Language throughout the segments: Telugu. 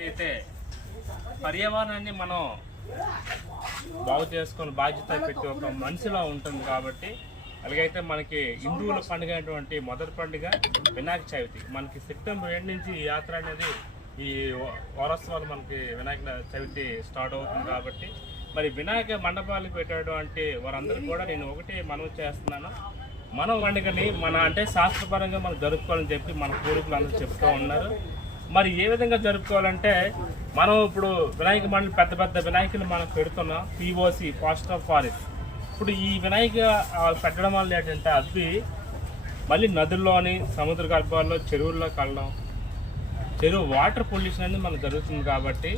అయితే పర్యావరణాన్ని మనం బాగు చేసుకుని బాధ్యత ప్రతి ఒక్క మనిషిలో ఉంటుంది కాబట్టి అలాగైతే మనకి హిందువుల పండుగ అయినటువంటి మొదటి పండుగ వినాయక చవితి. మనకి సెప్టెంబర్ ఏడు నుంచి ఈ యాత్ర అనేది ఈ వారోత్సవాలు మనకి వినాయక చవితి స్టార్ట్ అవుతుంది కాబట్టి మరి వినాయక మండపాలు పెట్టేటువంటి వారందరూ కూడా నేను ఒకటి మనవి చేస్తున్నాను. మనం పండుగని మన అంటే శాస్త్రపరంగా మనం జరుపుకోవాలని చెప్పి మన పూర్వీకులు అందరూ చెప్తూ ఉన్నారు. మరి ఏ విధంగా జరుపుకోవాలంటే మనం ఇప్పుడు వినాయక మండలి పెద్ద పెద్ద వినాయకులు మనం పెడుతున్నాం పిఓసి ఫాస్ట్ ఆఫ్ ఫారెస్ట్ ఇప్పుడు ఈ వినాయక పెట్టడం వల్ల ఏంటంటే అవి మళ్ళీ నదుల్లోని సముద్ర గర్భాల్లో చెరువుల్లో కలడం చెరువు వాటర్ పొల్యూషన్ అనేది మనకు జరుగుతుంది కాబట్టి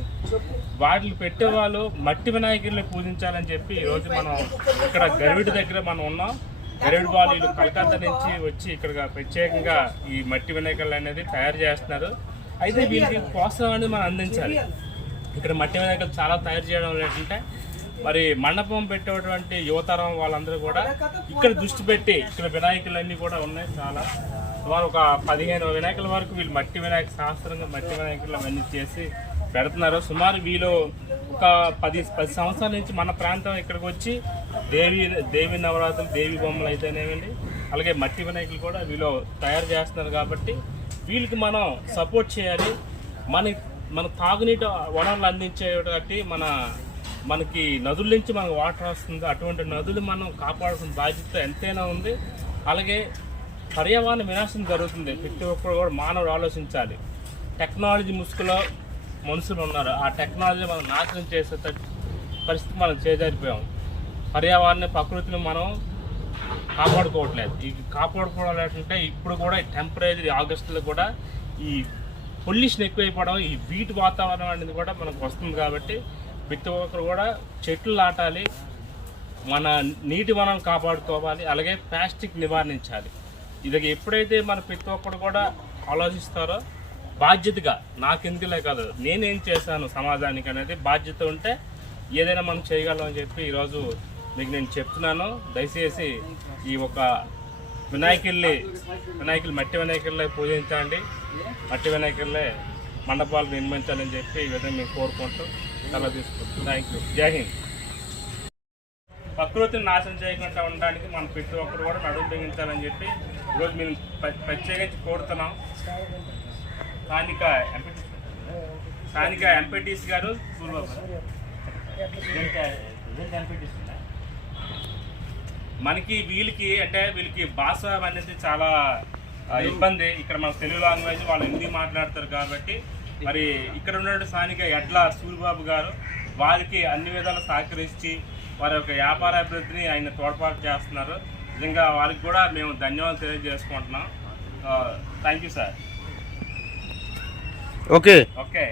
వాటిని పెట్టే వాళ్ళు మట్టి వినాయకుల్ని పూజించాలని చెప్పి ఈరోజు మనం ఇక్కడ గరివిటి దగ్గర మనం ఉన్నాం. వాళ్ళు వీళ్ళు కలకత్తా నుంచి వచ్చి ఇక్కడ ప్రత్యేకంగా ఈ మట్టి వినాయకులు అనేది తయారు చేస్తున్నారు. అయితే వీళ్ళకి ప్రోత్సాహం అనేది మనం అందించాలి. ఇక్కడ మట్టి వినాయకులు చాలా తయారు చేయడం ఏంటంటే మరి మండపం పెట్టేటువంటి యువతరం వాళ్ళందరూ కూడా ఇక్కడ దృష్టి పెట్టి ఇక్కడ వినాయకులన్నీ కూడా ఉన్నాయి చాలా. సుమారు ఒక పదిహేను వినాయకుల వరకు వీళ్ళు మట్టి వినాయక శాస్త్రంగా మట్టి వినాయకులు అవన్నీ చేసి పెడుతున్నారు. సుమారు వీళ్ళు ఒక పది పది సంవత్సరాల నుంచి మన ప్రాంతం ఇక్కడికి వచ్చి దేవి దేవి నవరాత్రులు దేవి బొమ్మలు అయితేనేమండి అలాగే మట్టి వినాయకులు కూడా వీళ్ళు తయారు చేస్తున్నారు కాబట్టి వీళ్ళకి మనం సపోర్ట్ చేయాలి. మన మన తాగునీటి వనరులు అందించేటట్టు మన మనకి నదుల నుంచి మనకు వాటర్ వస్తుంది. అటువంటి నదులు మనం కాపాడాల్సిన బాధ్యత ఎంతైనా ఉంది. అలాగే పర్యావరణ వినాశం జరుగుతుంది. ప్రతి ఒక్కరు కూడా మానవుడు ఆలోచించాలి. టెక్నాలజీ ముసుగులో మనుషులు ఉన్నారు. ఆ టెక్నాలజీ మనం నాశనం చేసే పరిస్థితి మనం చేజారిపోయాం. పర్యావరణ ప్రకృతిని మనం కాపాడుకోవట్లేదు. ఈ కాపాడుకోవడం ఏంటంటే ఇప్పుడు కూడా ఈ టెంపరేచర్ ఆగస్టులో కూడా ఈ పొల్యూషన్ ఎక్కువైపోవడం ఈ వీట్ వాతావరణం అనేది కూడా మనకు వస్తుంది కాబట్టి ప్రతి ఒక్కరు కూడా చెట్లు నాటాలి మన నీటి వనం కాపాడుకోవాలి అలాగే ప్లాస్టిక్ నివారించాలి. ఇది ఎప్పుడైతే మన ప్రతి ఒక్కరు కూడా ఆలోచిస్తారో బాధ్యతగా నాకెందుకులే కాదు నేనేం చేశాను సమాజానికి అనేది బాధ్యత ఉంటే ఏదైనా మనం చేయగలం అని చెప్పి ఈరోజు మీకు నేను చెప్తున్నాను. దయచేసి ఈ ఒక వినాయకుల్ని వినాయకులు మట్టి వినాయకుల్లే పూజించండి. మట్టి వినాయకుల్లే మండపాలు నిర్మించాలని చెప్పి ఈ విధంగా మేము కోరుకుంటూ చాలా తీసుకుంటాం థ్యాంక్ యూ జై హింద్. ప్రకృతిని నాశనం చేయకుండా ఉండడానికి మనం ప్రతి ఒక్కరు కూడా నడుము బిగించాలని చెప్పి ఈరోజు మేము ప్రత్యేకించి కోరుతున్నాం. స్థానిక స్థానిక ఎంపీటీసీ గారు సూర్యబాబు? మనకి వీళ్ళకి అంటే వీళ్ళకి భాష అనేది చాలా ఇబ్బంది. ఇక్కడ మన తెలుగు లాంగ్వేజ్ వాళ్ళు హిందీ మాట్లాడతారు కాబట్టి మరి ఇక్కడ ఉన్నటువంటి స్థానిక ఎడ్ల సూరిబాబు గారు వారికి అన్ని విధాలు సహకరించి వారి యొక్క వ్యాపార అభివృద్ధిని ఆయన తోడ్పాటు చేస్తున్నారు. నిజంగా వారికి కూడా మేము ధన్యవాదాలు తెలియజేసుకుంటున్నాం. Thank you sir okay okay